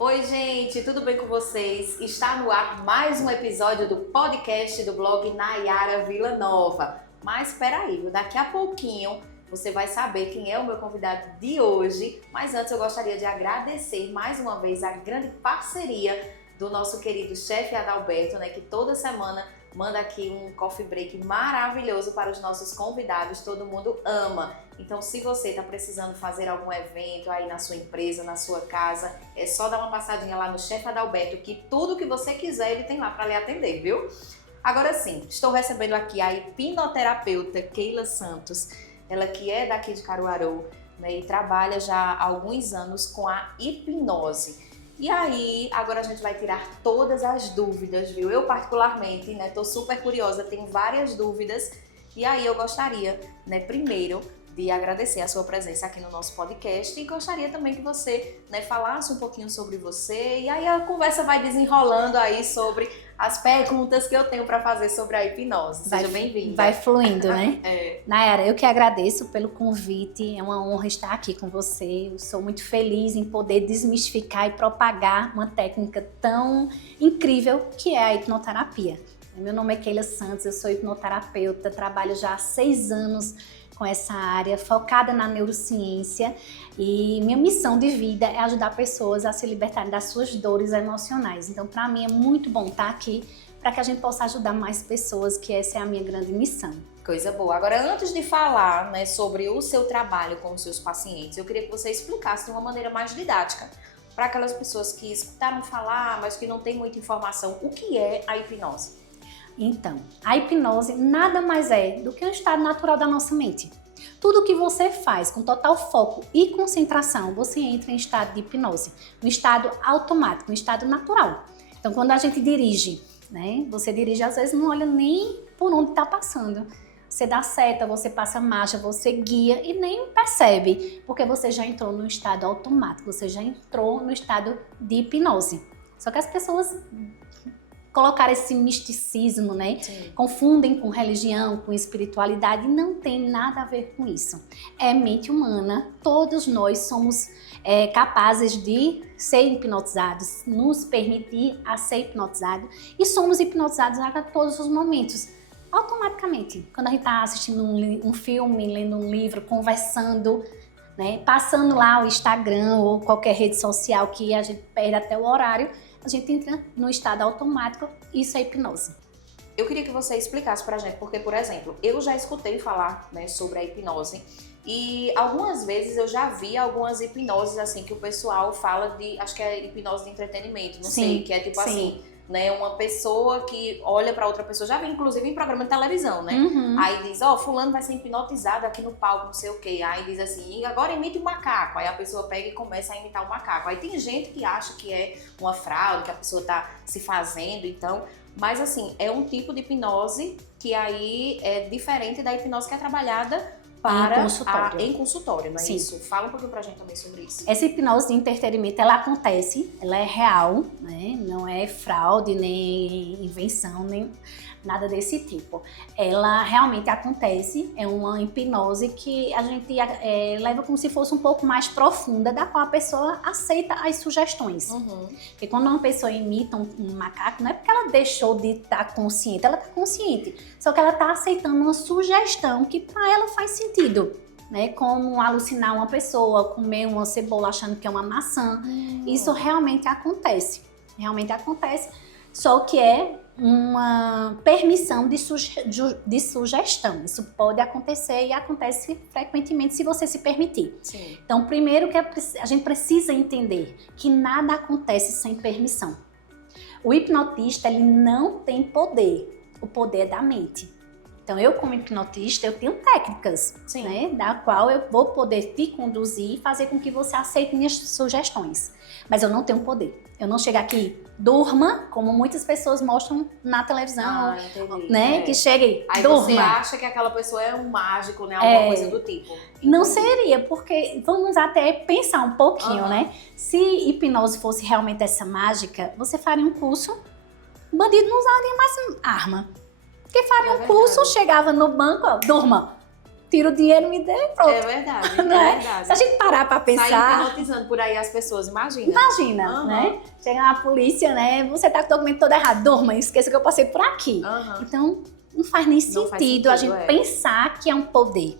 Oi, gente, tudo bem com vocês? Está no ar mais um episódio do podcast do blog Nayara Villanova. Mas espera aí, daqui a pouquinho você vai saber quem é o meu convidado de hoje. Mas antes eu gostaria de agradecer mais uma vez a grande parceria do nosso querido chefe Adalberto, que toda semana manda aqui um coffee break maravilhoso para os nossos convidados, todo mundo ama. Então, se você está precisando fazer algum evento aí na sua empresa, na sua casa, é só dar uma passadinha lá no chefe Adalberto, que tudo que você quiser ele tem lá para lhe atender, viu? Agora sim, estou recebendo aqui a hipnoterapeuta Keila Santos, ela que é daqui de Caruaru, e trabalha já há alguns anos com a hipnose. E aí, agora a gente vai tirar todas as dúvidas, viu? Eu particularmente, tô super curiosa, tenho várias dúvidas. E aí eu gostaria, primeiro, de agradecer a sua presença aqui no nosso podcast e gostaria também que você, falasse um pouquinho sobre você. E aí a conversa vai desenrolando aí sobre as perguntas que eu tenho para fazer sobre a hipnose. Seja bem-vinda. Vai fluindo, né? É. Nayara, eu que agradeço pelo convite, é uma honra estar aqui com você. Eu sou muito feliz em poder desmistificar e propagar uma técnica tão incrível que é a hipnoterapia. Meu nome é Keila Santos, eu sou hipnoterapeuta, trabalho já há 6 anos com essa área, focada na neurociência, e minha missão de vida é ajudar pessoas a se libertarem das suas dores emocionais. Então, para mim é muito bom estar aqui para que a gente possa ajudar mais pessoas, que essa é a minha grande missão. Coisa boa. Agora, antes de falar, sobre o seu trabalho com os seus pacientes, eu queria que você explicasse de uma maneira mais didática para aquelas pessoas que escutaram falar, mas que não têm muita informação, o que é a hipnose? Então, a hipnose nada mais é do que um estado natural da nossa mente. Tudo que você faz com total foco e concentração, você entra em estado de hipnose, um estado automático, um estado natural. Então, quando a gente dirige, você dirige, às vezes não olha nem por onde está passando. Você dá seta, você passa marcha, você guia e nem percebe, porque você já entrou no estado automático, você já entrou no estado de hipnose. Só que as pessoas colocar esse misticismo, confundem com religião, com espiritualidade, e não tem nada a ver com isso. É mente humana, todos nós somos capazes de ser hipnotizados, nos permitir a ser hipnotizado, e somos hipnotizados a todos os momentos, automaticamente. Quando a gente está assistindo um filme, lendo um livro, conversando, passando lá o Instagram ou qualquer rede social que a gente perde até o horário, a gente entra no estado automático, isso é hipnose. Eu queria que você explicasse pra gente, porque, por exemplo, eu já escutei falar, sobre a hipnose e algumas vezes eu já vi algumas hipnoses assim que o pessoal fala de, acho que é hipnose de entretenimento, não sei, que é tipo assim, uma pessoa que olha pra outra pessoa, já vi inclusive em programa de televisão, Uhum. Aí diz, fulano vai ser hipnotizado aqui no palco, não sei o quê. Aí diz assim, agora imite o macaco. Aí a pessoa pega e começa a imitar o macaco. Aí tem gente que acha que é uma fraude, que a pessoa tá se fazendo, então. Mas assim, é um tipo de hipnose que aí é diferente da hipnose que é trabalhada em consultório, não é isso? Fala um pouquinho pra gente também sobre isso. Essa hipnose de entretenimento, ela acontece, ela é real, não é fraude, nem invenção, nem nada desse tipo. Ela realmente acontece, é uma hipnose que a gente leva como se fosse um pouco mais profunda, da qual a pessoa aceita as sugestões. Uhum. Porque quando uma pessoa imita um macaco, não é porque ela deixou de estar consciente, ela está consciente, só que ela está aceitando uma sugestão que para ela faz sentido. Como alucinar uma pessoa, comer uma cebola achando que é uma maçã. Isso realmente acontece, só que é uma permissão de sugestão. Isso pode acontecer e acontece frequentemente se você se permitir. Sim. Então, primeiro que a gente precisa entender que nada acontece sem permissão. O hipnotista, ele não tem poder, o poder é da mente. Então, eu como hipnotista, eu tenho técnicas, da qual eu vou poder te conduzir e fazer com que você aceite minhas sugestões. Mas eu não tenho poder. Eu não chego aqui, durma, como muitas pessoas mostram na televisão, que chegue, aí durma. Aí você acha que aquela pessoa é um mágico, alguma coisa do tipo. Não seria, porque vamos até pensar um pouquinho, Se hipnose fosse realmente essa mágica, você faria um curso, o bandido não usaria mais arma. Porque faria um curso, chegava no banco, durma. tira o dinheiro, me dê, pronto. É verdade, Não é? é verdade. Se a gente parar pra Sair pensar... hipnotizando por aí as pessoas, imagina. Imagina, né? Chega na polícia, né? Você tá com o documento todo errado. Durma, esqueça que eu passei por aqui. Então, não faz nem sentido a gente pensar que é um poder.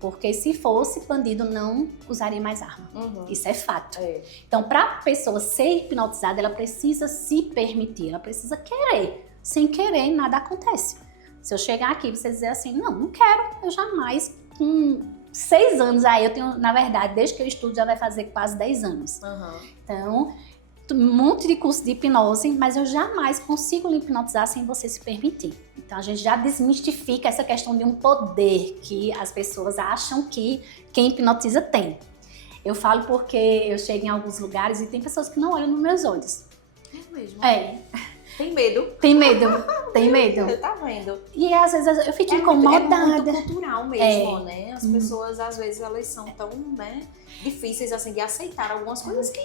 Porque se fosse, bandido não usaria mais arma. Isso é fato. Então, para a pessoa ser hipnotizada, ela precisa se permitir, ela precisa querer. Sem querer, nada acontece. Se eu chegar aqui e você dizer assim, não quero, eu jamais, com 6 anos aí, eu tenho, na verdade, desde que eu estudo, já vai fazer quase 10 anos. Então, um monte de curso de hipnose, mas eu jamais consigo lhe hipnotizar sem você se permitir. Então a gente já desmistifica essa questão de um poder que as pessoas acham que quem hipnotiza tem. Eu falo porque eu chego em alguns lugares e tem pessoas que não olham nos meus olhos. É mesmo? Tem medo? Tem medo, tem medo. Você tá vendo? E às vezes eu fico incomodada. É muito cultural mesmo, né? As pessoas, às vezes, elas são tão, né, difíceis assim de aceitar algumas coisas que...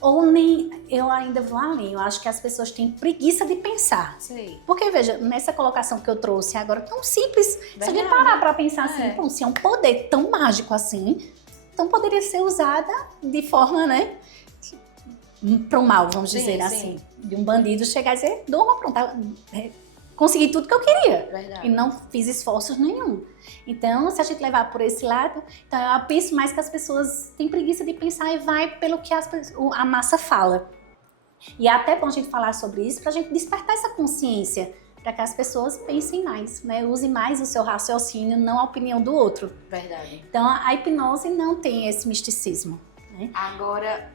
Ou nem, eu ainda vou além, eu acho que as pessoas têm preguiça de pensar. Sei. Porque, veja, nessa colocação que eu trouxe agora, tão simples, se a gente parar pra pensar assim, bom, se é um poder tão mágico assim, então poderia ser usada de forma, né, pro mal, vamos dizer assim. De um bandido chegar e dizer, durma, pronto, consegui tudo que eu queria. Verdade. E não fiz esforços nenhum. Então, se a gente levar por esse lado, então eu penso mais que as pessoas têm preguiça de pensar e vai pelo que a massa fala. E é até bom a gente falar sobre isso pra gente despertar essa consciência, para que as pessoas pensem mais, né? Use mais o seu raciocínio, não a opinião do outro. Verdade. Então, a hipnose não tem esse misticismo, né? Agora,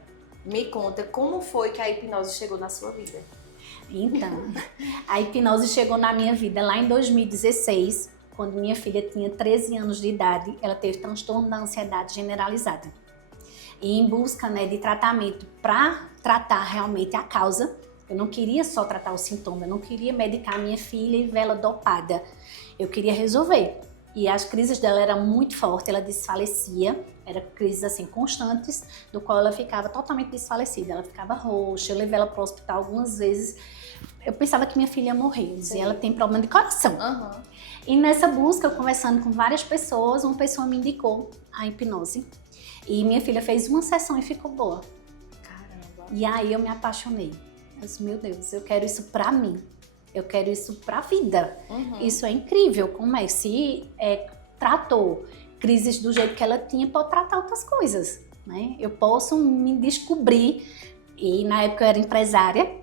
me conta, como foi que a hipnose chegou na sua vida? Então, a hipnose chegou na minha vida lá em 2016, quando minha filha tinha 13 anos de idade, ela teve transtorno da ansiedade generalizada. E em busca, né, de tratamento para tratar realmente a causa, eu não queria só tratar o sintoma, eu não queria medicar minha filha e vê-la dopada. Eu queria resolver. E as crises dela eram muito fortes, ela desfalecia, eram crises assim constantes, do qual ela ficava totalmente desfalecida, ela ficava roxa, eu levei ela para o hospital algumas vezes, eu pensava que minha filha ia morrer, eu dizia, ela tem problema de coração. E nessa busca, eu conversando com várias pessoas, uma pessoa me indicou a hipnose, e minha filha fez uma sessão e ficou boa. Caramba. E aí eu me apaixonei, eu disse, meu Deus, eu quero isso pra mim. Eu quero isso pra vida. Isso é incrível. Como é? Se tratou crises do jeito que ela tinha, pode tratar outras coisas, né? Eu posso me descobrir. E na época eu era empresária.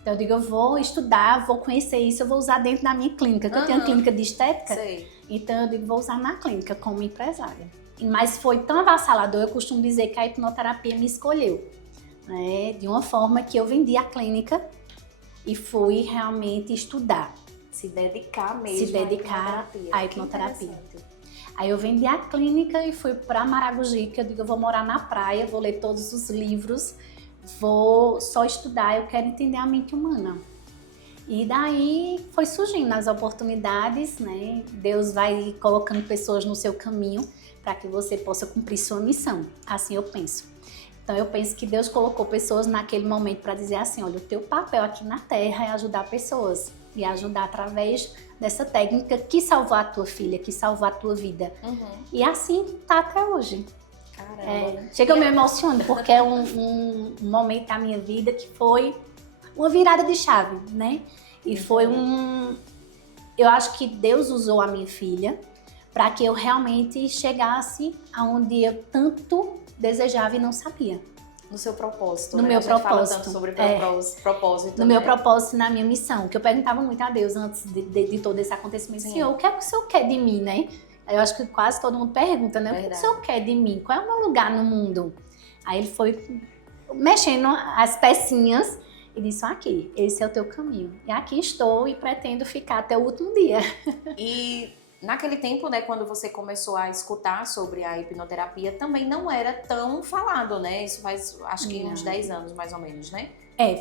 Então eu digo, eu vou estudar, vou conhecer isso, eu vou usar dentro da minha clínica. Que eu tenho uma clínica de estética. Sei. Então eu digo, vou usar na clínica como empresária. Mas foi tão avassalador, eu costumo dizer que a hipnoterapia me escolheu, né? De uma forma que eu vendi a clínica e fui realmente estudar. Se dedicar mesmo Se dedicar à hipnoterapia. Aí eu vendi a clínica e fui para Maragogi, que eu digo, eu vou morar na praia, vou ler todos os livros, vou só estudar, eu quero entender a mente humana. E daí foi surgindo as oportunidades, né? Deus vai colocando pessoas no seu caminho para que você possa cumprir sua missão. Assim eu penso. Então eu penso que Deus colocou pessoas naquele momento para dizer assim, olha, o teu papel aqui na Terra é ajudar pessoas. E ajudar através dessa técnica que salvou a tua filha, que salvou a tua vida. E assim tá até hoje. Caramba. Chega, eu me emociono, porque é um momento da minha vida que foi uma virada de chave, né? E foi eu acho que Deus usou a minha filha para que eu realmente chegasse aonde eu tanto desejava e não sabia. No seu propósito, no né? meu propósito. Fala tanto sobre propósito. No meu propósito, na minha missão. Que eu perguntava muito a Deus antes de todo esse acontecimento. Senhor, o que é que o Senhor quer de mim, né? Eu acho que quase todo mundo pergunta, né? Verdade. O que o Senhor quer de mim? Qual é o meu lugar no mundo? Aí ele foi mexendo as pecinhas e disse, aqui, esse é o teu caminho. E aqui estou e pretendo ficar até o último dia. E naquele tempo, né, quando você começou a escutar sobre a hipnoterapia, também não era tão falado, né? Isso faz, acho que uns 10 anos, mais ou menos, né?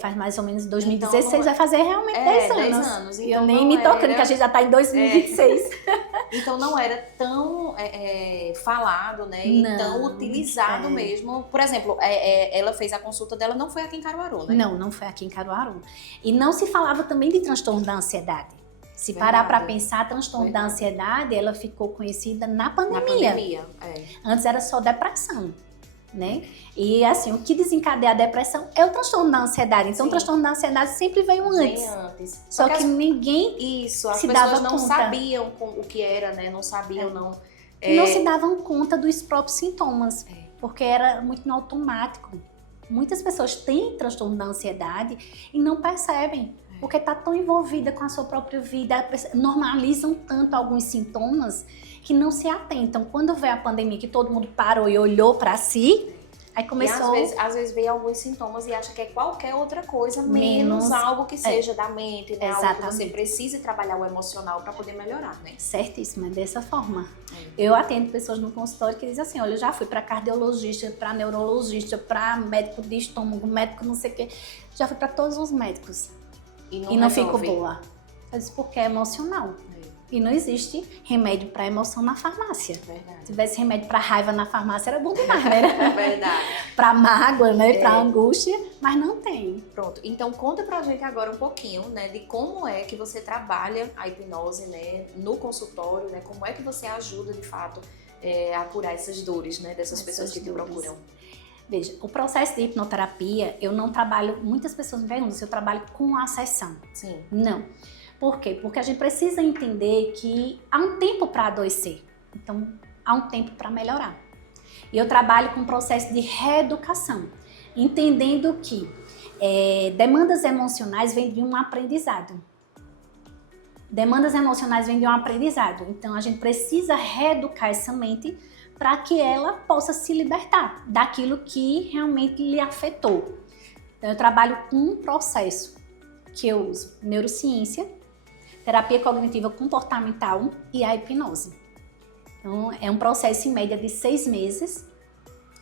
Faz mais ou menos 2016, Então, vai fazer realmente 10 anos. 10 anos. E Então, eu nem me tocando, que a gente já tá em 2026. Então não era tão falado, né? E tão utilizado mesmo. Por exemplo, ela fez a consulta dela, não foi aqui em Caruaru, né? Não foi aqui em Caruaru. E não se falava também de transtorno da ansiedade. Se Verdade. parar para pensar, transtorno da Verdade. ansiedade, ela ficou conhecida na Na pandemia. pandemia, Antes era só depressão, né? E assim, o que desencadeia a depressão é o transtorno da ansiedade. Então, Sim. o transtorno da ansiedade sempre veio antes. Bem antes. Só que ninguém Isso, as se pessoas dava não conta. sabiam o que era, né? Não sabiam, não... não se davam conta dos próprios sintomas, É. porque era muito no automático. Muitas pessoas têm transtorno da ansiedade e não percebem, porque está tão envolvida com a sua própria vida, normalizam tanto alguns sintomas que não se atentam. Quando veio a pandemia, que todo mundo parou e olhou para si, aí começou... E às vezes vê alguns sintomas e acha que é qualquer outra coisa, menos algo que seja da mente, né? Algo que você precise trabalhar o emocional para poder melhorar, né? Certíssimo, é dessa forma. Eu atendo pessoas no consultório que dizem assim, olha, eu já fui para cardiologista, para neurologista, para médico de estômago, médico não sei o quê. Já fui para todos os médicos. E não fico boa. Eu disse, porque é emocional. E não existe remédio para emoção na farmácia. Verdade. Se tivesse remédio para raiva na farmácia, era bom demais, né? Verdade. Para mágoa, né? Para angústia, mas não tem. Pronto. Então, conta pra gente agora um pouquinho, né, de como é que você trabalha a hipnose, né, no consultório, né? Como é que você ajuda, de fato, a curar essas dores, né, dessas pessoas que te procuram. Veja, o processo de hipnoterapia, eu não trabalho, muitas pessoas me perguntam se eu trabalho com a sessão. Sim. Não. Por quê? Porque a gente precisa entender que há um tempo para adoecer. Então, há um tempo para melhorar. E eu trabalho com um processo de reeducação, entendendo que demandas emocionais vêm de um aprendizado. Demandas emocionais vêm de um aprendizado. Então, a gente precisa reeducar essa mente para que ela possa se libertar daquilo que realmente lhe afetou. Então, eu trabalho com um processo que eu uso neurociência, terapia cognitiva comportamental e a hipnose. Então, é um processo em média de 6 meses.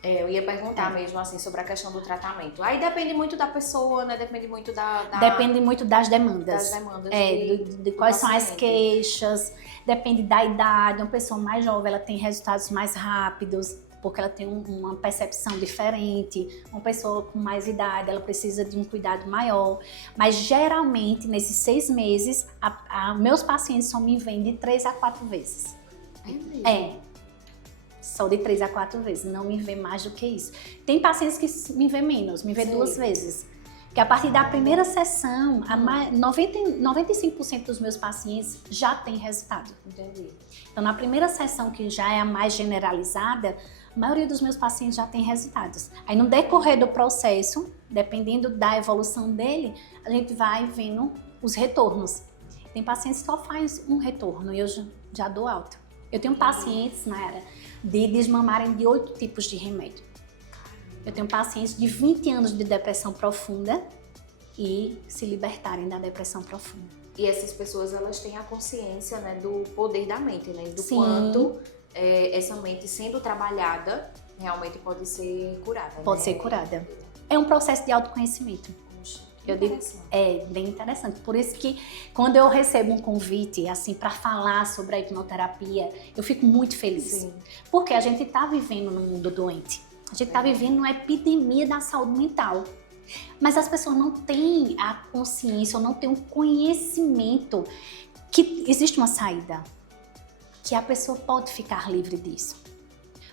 Eu ia perguntar mesmo assim sobre a questão do tratamento. Aí depende muito da pessoa, né? Depende muito Depende muito das demandas. Das demandas de quais são as queixas, depende da idade. Uma pessoa mais jovem, ela tem resultados mais rápidos, porque ela tem uma percepção diferente. Uma pessoa com mais idade, ela precisa de um cuidado maior. Mas geralmente, nesses 6 meses, meus pacientes só me vêm de 3 a 4 vezes. Só de 3 a 4 vezes, não me vê mais do que isso. Tem pacientes que me vê menos, me vê 2 vezes. Porque a partir da primeira sessão, 95% dos meus pacientes já têm resultado. Entendi. Então, na primeira sessão, que já é a mais generalizada, a maioria dos meus pacientes já tem resultados. Aí, no decorrer do processo, dependendo da evolução dele, a gente vai vendo os retornos. Tem pacientes que só faz um retorno e eu já dou alta. Eu tenho pacientes, Nayara, de desmamarem de 8 tipos de remédio. Eu tenho pacientes de 20 anos de depressão profunda e se libertarem da depressão profunda. E essas pessoas, elas têm a consciência, né, do poder da mente, né? Do Sim. quanto essa mente sendo trabalhada realmente pode ser curada. Pode ser curada. É um processo de autoconhecimento. Eu digo, é bem interessante. Por isso que quando eu recebo um convite assim para falar sobre a hipnoterapia, eu fico muito feliz. Sim. Porque a gente está vivendo num mundo doente. A gente está vivendo uma epidemia da saúde mental. Mas as pessoas não têm a consciência, ou não têm um conhecimento que existe uma saída, que a pessoa pode ficar livre disso.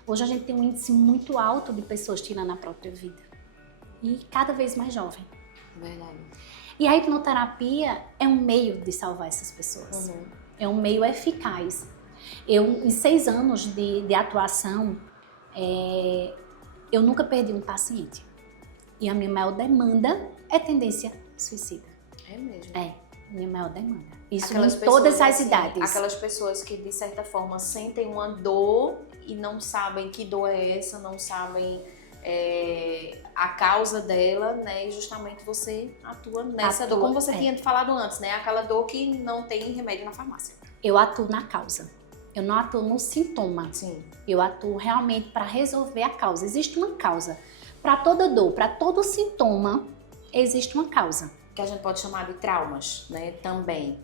Hoje a gente tem um índice muito alto de pessoas tirando a própria vida. E cada vez mais jovem. Verdade. E a hipnoterapia é um meio de salvar essas pessoas. Uhum. É um meio eficaz. Em 6 anos de atuação, eu nunca perdi um paciente. E a minha maior demanda é tendência suicida. É mesmo? Minha maior demanda. Isso Aquelas em todas as assim, idades. Aquelas pessoas que, de certa forma, sentem uma dor e não sabem que dor é essa, não sabem a causa dela, né? E justamente você atua nessa dor, como você tinha falado antes, né? Aquela dor que não tem remédio na farmácia. Eu atuo na causa. Eu não atuo no sintoma. Sim. Eu atuo realmente para resolver a causa. Existe uma causa. Para toda dor, para todo sintoma, existe uma causa. Que a gente pode chamar de traumas, né? Também.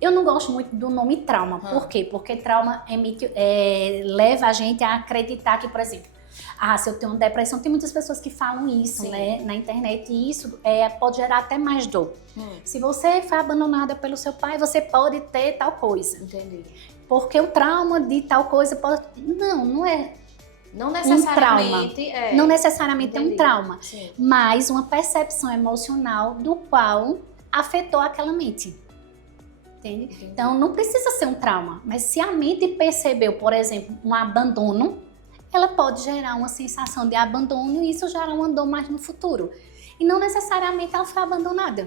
Eu não gosto muito do nome trauma. Por quê? Porque trauma leva a gente a acreditar que, por exemplo, se eu tenho depressão, tem muitas pessoas que falam isso, né, na internet, e isso pode gerar até mais dor. Se você foi abandonada pelo seu pai, você pode ter tal coisa. Entendi. Porque o trauma de tal coisa pode... Não é Não necessariamente Não necessariamente é um Entendi. trauma, Sim. mas uma percepção emocional do qual afetou aquela mente. Entende? Entendi. Então, não precisa ser um trauma, mas se a mente percebeu, por exemplo, um abandono, ela pode gerar uma sensação de abandono e isso gera uma dor mais no futuro. E não necessariamente ela foi abandonada.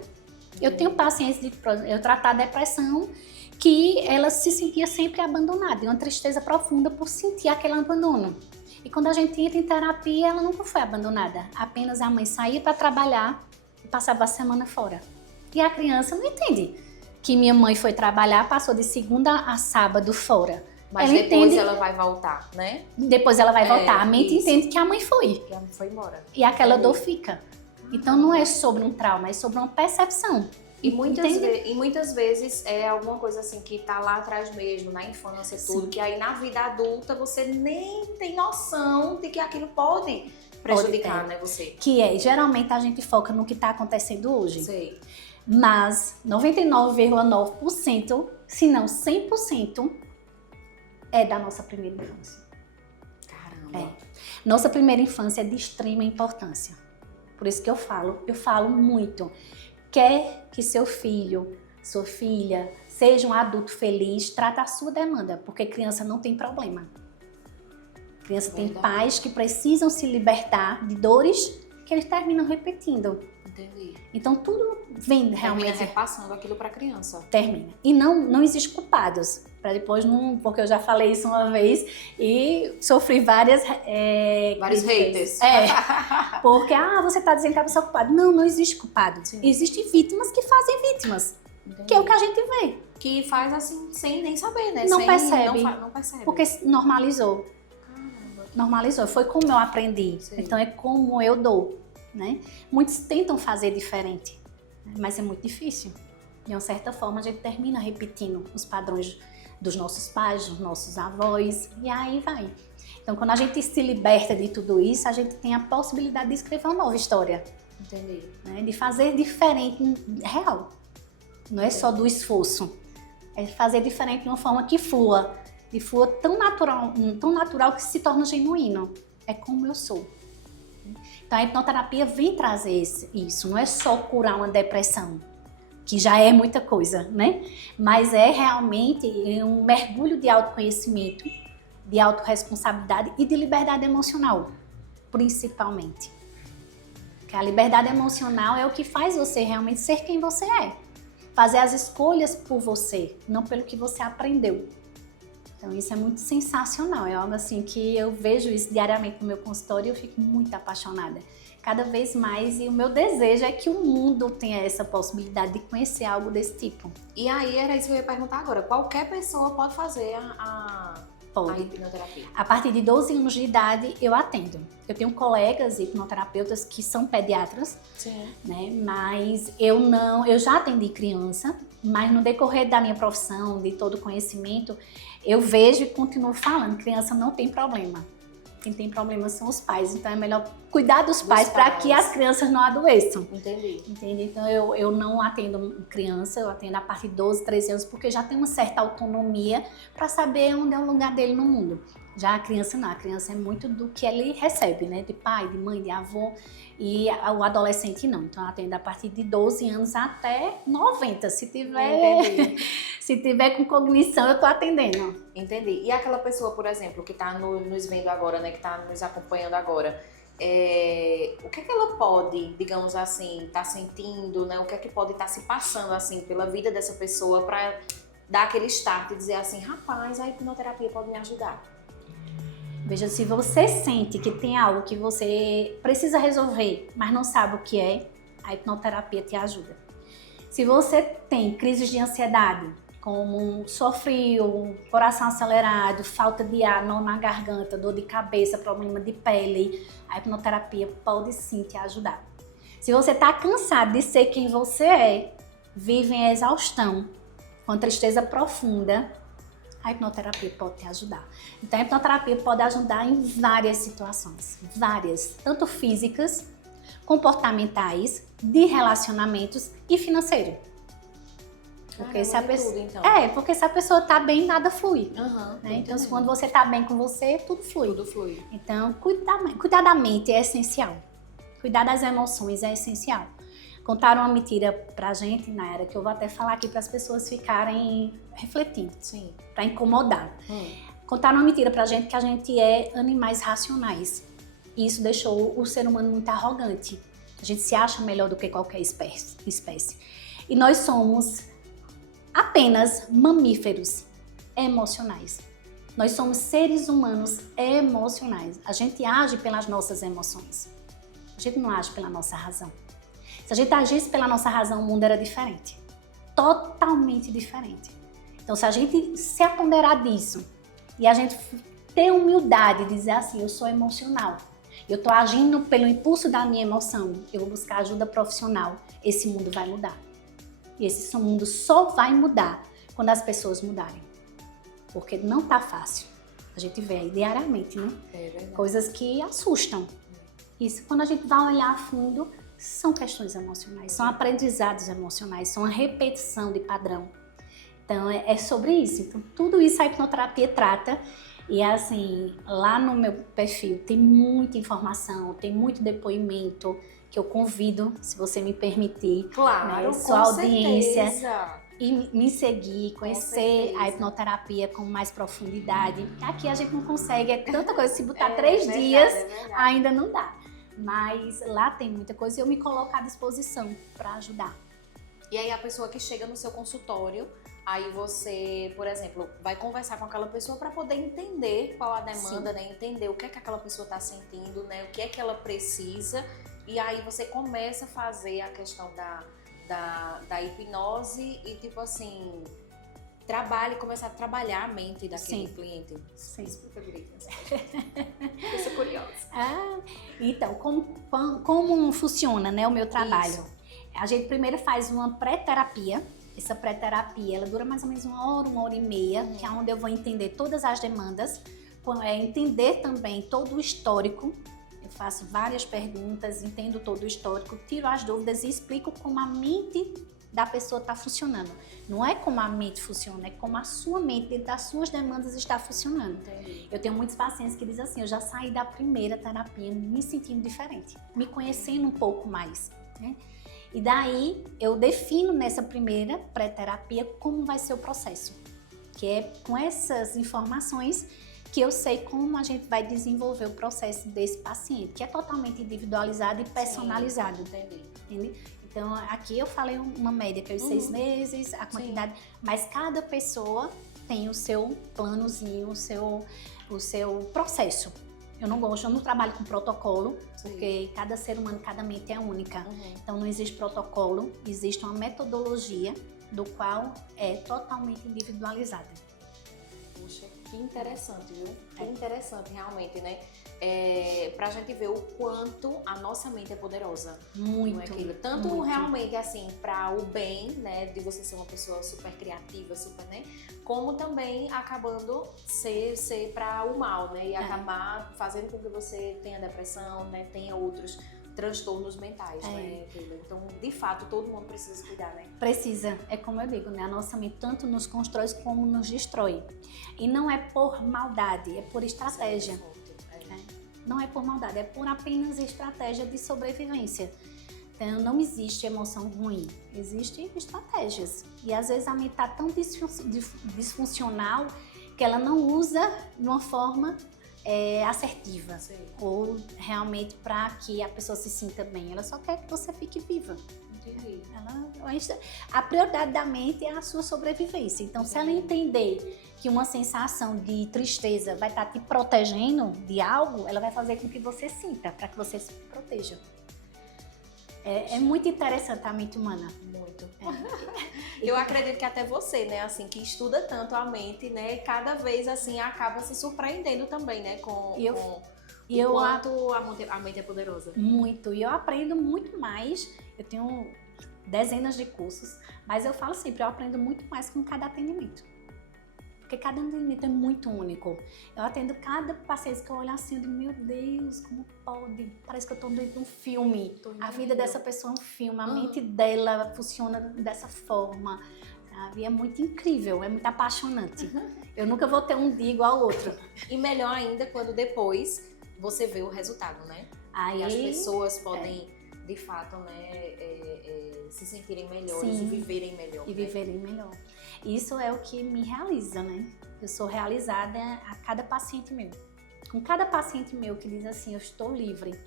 Eu tenho pacientes eu tratar depressão que ela se sentia sempre abandonada, e uma tristeza profunda por sentir aquele abandono. E quando a gente entra em terapia, ela nunca foi abandonada. Apenas a mãe saía para trabalhar e passava a semana fora. E a criança não entende que minha mãe foi trabalhar, passou de segunda a sábado fora. Mas ela depois entende, ela vai voltar, né? depois ela vai voltar. A mente isso. entende que a mãe foi. Que ela foi embora. E aquela Entendi. dor fica. Então não é sobre um trauma, é sobre uma percepção. E Entende? muitas vezes é alguma coisa assim que tá lá atrás mesmo, na infância, tudo, Sim. que aí na vida adulta você nem tem noção de que aquilo pode prejudicar, ter. né, você? Que geralmente a gente foca no que está acontecendo hoje. Sei. Mas 99,9%, se não 100%, é da nossa primeira infância. Caramba. Nossa primeira infância é de extrema importância. Por isso que eu falo muito. Quer que seu filho, sua filha, seja um adulto feliz, trata a sua demanda, porque criança não tem problema. Criança tem pais que precisam se libertar de dores que eles terminam repetindo. Entendi. Então tudo vem realmente... Termina repassando aquilo pra criança. Termina. E não existe culpados. Para depois não... Porque eu já falei isso uma vez e sofri vários haters. Porque, você tá dizendo que a pessoa é culpada. Não existe culpado. Sim. Existem vítimas que fazem vítimas. Entendi. Que é o que a gente vê. Que faz assim, sem nem saber, né? Não Sem, percebe. Não percebe. Porque normalizou. Caramba. Normalizou. Foi como eu aprendi. Sim. Então é como eu dou. Né? Muitos tentam fazer diferente. Mas é muito difícil. De uma certa forma, a gente termina repetindo os padrões dos nossos pais, dos nossos avós, e aí vai. Então, quando a gente se liberta de tudo isso, a gente tem a possibilidade de escrever uma nova história. Entendi. Né? De fazer diferente, real. Não é só do esforço. É fazer diferente de uma forma que flua. De flua tão natural que se torna genuíno. É como eu sou. Então, a hipnoterapia vem trazer isso. Não é só curar uma depressão, que já é muita coisa, né? Mas é realmente um mergulho de autoconhecimento, de autorresponsabilidade e de liberdade emocional, principalmente. Porque a liberdade emocional é o que faz você realmente ser quem você é. Fazer as escolhas por você, não pelo que você aprendeu. Então isso é muito sensacional, é algo assim que eu vejo isso diariamente no meu consultório e eu fico muito apaixonada. Cada vez mais, e o meu desejo é que o mundo tenha essa possibilidade de conhecer algo desse tipo. E aí era isso que eu ia perguntar agora. Qualquer pessoa pode fazer a hipnoterapia? A partir de 12 anos de idade eu atendo. Eu tenho colegas hipnoterapeutas que são pediatras, Sim. né? Mas eu já atendi criança, mas no decorrer da minha profissão, de todo o conhecimento, eu vejo e continuo falando, criança não tem problema. Quem tem problema são os pais, então é melhor cuidar dos pais para que as crianças não adoeçam. Entendi. Entende? Então eu não atendo criança, eu atendo a partir de 12, 13 anos, porque já tem uma certa autonomia para saber onde é o lugar dele no mundo. Já a criança não, a criança é muito do que ele recebe, né? De pai, de mãe, de avô, e o adolescente não. Então eu atendo a partir de 12 anos até 90, se tiver com cognição eu tô atendendo. Entendi. E aquela pessoa, por exemplo, que tá nos vendo agora, né? Que tá nos acompanhando agora, o que é que ela pode, digamos assim, tá sentindo, né? O que é que pode estar se passando, assim, pela vida dessa pessoa para dar aquele start e dizer assim, rapaz, a hipnoterapia pode me ajudar? Veja, se você sente que tem algo que você precisa resolver, mas não sabe o que é, a hipnoterapia te ajuda. Se você tem crises de ansiedade, como sofreu, coração acelerado, falta de ar, nó na garganta, dor de cabeça, problema de pele, a hipnoterapia pode sim te ajudar. Se você está cansado de ser quem você é, vive em exaustão, com tristeza profunda, a hipnoterapia pode te ajudar. Então, a hipnoterapia pode ajudar em várias situações, várias, tanto físicas, comportamentais, de relacionamentos e financeiro. Porque se a pessoa, tudo, então. porque se a pessoa tá bem, nada flui. Uhum, Né? Então, quando você tá bem com você, tudo flui. Tudo flui. Então, cuidar da mente é essencial. Cuidar das emoções é essencial. Contaram uma mentira pra gente, Nayara, que eu vou até falar aqui para as pessoas ficarem refletindo. Sim. Para incomodar. Contaram uma mentira pra gente que a gente é animais racionais. E isso deixou o ser humano muito arrogante. A gente se acha melhor do que qualquer espécie. E nós somos apenas mamíferos emocionais. Nós somos seres humanos emocionais. A gente age pelas nossas emoções. A gente não age pela nossa razão. Se a gente agisse pela nossa razão, o mundo era diferente. Totalmente diferente. Então, se a gente se apoderar disso e a gente ter humildade de dizer assim, eu sou emocional, eu estou agindo pelo impulso da minha emoção, eu vou buscar ajuda profissional, esse mundo vai mudar. E esse mundo só vai mudar quando as pessoas mudarem. Porque não tá fácil. A gente vê aí diariamente, né? É verdade. Coisas que assustam. Isso, quando a gente vai olhar a fundo, são questões emocionais, são aprendizados emocionais, são uma repetição de padrão. Então, é sobre isso. Então, tudo isso a hipnoterapia trata. E assim, lá no meu perfil tem muita informação, tem muito depoimento que eu convido, se você me permitir, Claro, sua audiência, certeza. e me seguir, conhecer a hipnoterapia com mais profundidade. Aqui a gente não consegue, é tanta coisa, se botar 3 dias, ainda não dá. Mas lá tem muita coisa e eu me coloco à disposição para ajudar. E aí a pessoa que chega no seu consultório, aí você, por exemplo, vai conversar com aquela pessoa para poder entender qual a demanda, né? Entender o que é que aquela pessoa está sentindo, né? O que é que ela precisa. E aí você começa a fazer a questão da hipnose e tipo assim, começar a trabalhar a mente daquele cliente. Sim. Explica direito. Eu sou curiosa. Então, como funciona, né, o meu trabalho? Isso. A gente primeiro faz uma pré-terapia. Essa pré-terapia, ela dura mais ou menos 1 hora e meia, que é onde eu vou entender todas as demandas, entender também todo o histórico. Eu faço várias perguntas, entendo todo o histórico, tiro as dúvidas e explico como a mente da pessoa está funcionando. Não é como a mente funciona, é como a sua mente, dentro das suas demandas, está funcionando. Entendi. Eu tenho muitos pacientes que dizem assim, eu já saí da primeira terapia me sentindo diferente, me conhecendo um pouco mais, né? E daí eu defino nessa primeira pré-terapia como vai ser o processo, que é com essas informações que eu sei como a gente vai desenvolver o processo desse paciente, que é totalmente individualizado e personalizado. Entendi. Entende? Então, aqui eu falei uma média, que é os 6 meses, a quantidade, mas cada pessoa tem o seu planozinho, o seu processo. Eu não trabalho com protocolo, porque cada ser humano, cada mente é única. Então, não existe protocolo, existe uma metodologia do qual é totalmente individualizada. Puxa, que interessante, viu? Que interessante, realmente, né? Pra gente ver o quanto a nossa mente é poderosa. Muito. Não é aquilo? Tanto muito. realmente, assim, para o bem, né? De você ser uma pessoa super criativa, super, né? Como também acabando ser para o mal, né? E acabar fazendo com que você tenha depressão, né? Tenha outros transtornos mentais, né? Então, de fato, todo mundo precisa se cuidar, né? Precisa, é como eu digo, né? A nossa mente tanto nos constrói como nos destrói. E não é por maldade, é por estratégia. Não é por maldade, é por apenas estratégia de sobrevivência. Então, não existe emoção ruim, existem estratégias. E às vezes a mente está tão disfuncional que ela não usa de uma forma assertiva. Sim. Ou realmente para que a pessoa se sinta bem. Ela só quer que você fique viva. Entendi. A prioridade da mente é a sua sobrevivência. Então, se ela entender que uma sensação de tristeza vai estar te protegendo de algo, ela vai fazer com que você sinta, para que você se proteja. É muito interessante a mente humana. Muito. Eu acredito que até você, né, assim, que estuda tanto a mente, né, cada vez, assim, acaba se surpreendendo também, né, com o quanto a mente é poderosa. Muito. E eu aprendo muito mais. Eu tenho dezenas de cursos, mas eu falo sempre, eu aprendo muito mais com cada atendimento. Porque cada atendimento é muito único. Eu atendo cada paciente que eu olho assim, eu digo, meu Deus, como pode? Parece que eu estou dentro de um filme. A vida dessa pessoa é um filme, a mente dela funciona dessa forma, sabe? E é muito incrível, é muito apaixonante. Eu nunca vou ter um dia igual ao outro. E melhor ainda quando depois você vê o resultado, né? Aí, e as pessoas podem, de fato, né, se sentirem melhores e viverem melhor. E viverem melhor. Isso é o que me realiza, né? Eu sou realizada a cada paciente meu. Com cada paciente meu que diz assim, eu estou livre,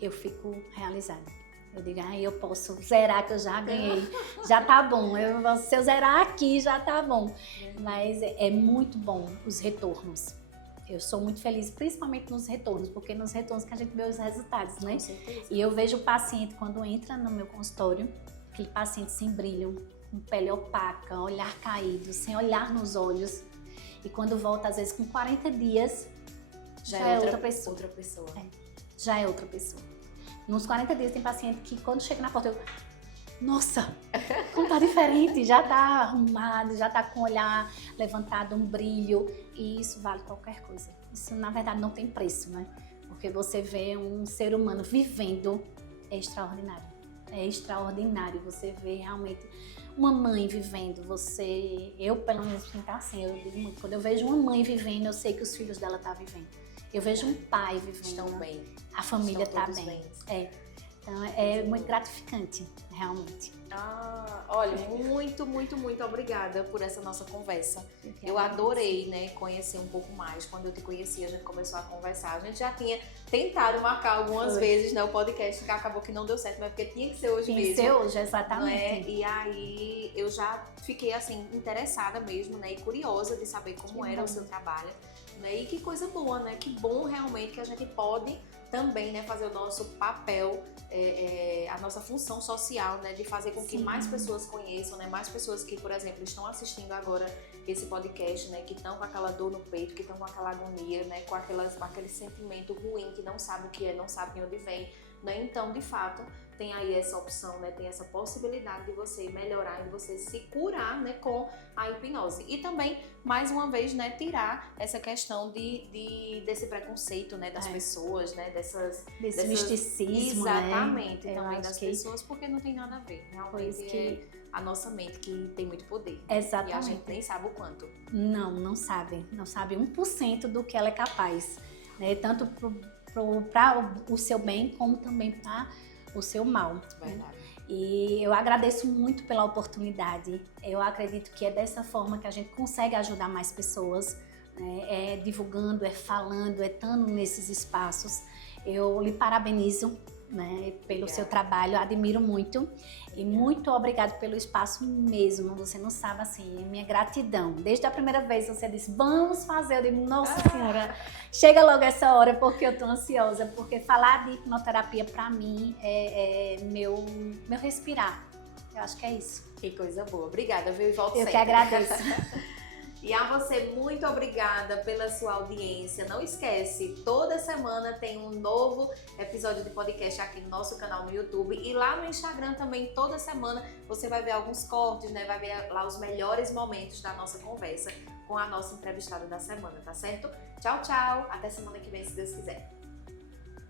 eu fico realizada. Eu digo, eu posso zerar que eu já ganhei, já tá bom. Se eu zerar aqui, já tá bom. Mas é muito bom os retornos. Eu sou muito feliz, principalmente nos retornos, porque nos retornos que a gente vê os resultados, né? Com certeza. E eu vejo o paciente, quando entra no meu consultório, aquele paciente sem brilho, com pele opaca, olhar caído, sem olhar nos olhos. E quando volta, às vezes, com 40 dias, já é outra pessoa. Outra pessoa. Já é outra pessoa. Nos 40 dias tem paciente que, quando chega na porta, eu... Nossa, como tá diferente, já tá arrumado, já tá com o olhar levantado, um brilho, e isso vale qualquer coisa. Isso, na verdade, não tem preço, né? Porque você vê um ser humano vivendo, é extraordinário. É extraordinário você ver realmente uma mãe vivendo, eu pelo menos fico assim, eu digo muito, quando eu vejo uma mãe vivendo, eu sei que os filhos dela estão vivendo. Eu vejo um pai vivendo, estão bem. A família está bem. Então é muito gratificante, realmente. Olha, muito, muito, muito obrigada por essa nossa conversa. Eu adorei, né, conhecer um pouco mais. Quando eu te conheci, a gente começou a conversar. A gente já tinha tentado marcar algumas vezes, né, o podcast, que acabou que não deu certo, mas porque tinha que ser hoje mesmo. Tinha que ser hoje, exatamente. Né? E aí eu já fiquei, assim, interessada mesmo, né, e curiosa de saber como era o seu trabalho. Né? E que coisa boa, né? Que bom realmente que a gente pode também, né, fazer o nosso papel, a nossa função social, né, de fazer com que mais pessoas conheçam, né, mais pessoas que, por exemplo, estão assistindo agora esse podcast, né, que estão com aquela dor no peito, que estão com aquela agonia, né, com aquele sentimento ruim, que não sabe o que é, não sabe de onde vem, né, então, de fato, tem aí essa opção, né, tem essa possibilidade de você melhorar, de você se curar, né, com a hipnose. E também, mais uma vez, né, tirar essa questão desse preconceito, né, das pessoas, né, desse misticismo, exatamente, né? Também das pessoas, porque não tem nada a ver. Realmente é a nossa mente que tem muito poder. Exatamente. E a gente nem sabe o quanto. Não sabe. Não sabe 1% do que ela é capaz, né? Tanto para o seu bem, como também para o seu mal. Verdade. Né? E eu agradeço muito pela oportunidade. Eu acredito que é dessa forma que a gente consegue ajudar mais pessoas, né? Divulgando, falando, estando nesses espaços. Eu lhe parabenizo, né, pelo seu trabalho, admiro muito. E muito obrigado pelo espaço mesmo. Você não sabe, assim, minha gratidão. Desde a primeira vez você disse, vamos fazer. Eu digo, nossa senhora, chega logo essa hora porque eu tô ansiosa. Porque falar de hipnoterapia pra mim é meu respirar. Eu acho que é isso. Que coisa boa. Obrigada, viu? E volto Eu sempre. que agradeço. E a você, muito obrigada pela sua audiência. Não esquece, toda semana tem um novo episódio de podcast aqui no nosso canal no YouTube. E lá no Instagram também, toda semana, você vai ver alguns cortes, né? Vai ver lá os melhores momentos da nossa conversa com a nossa entrevistada da semana, tá certo? Tchau, tchau. Até semana que vem, se Deus quiser.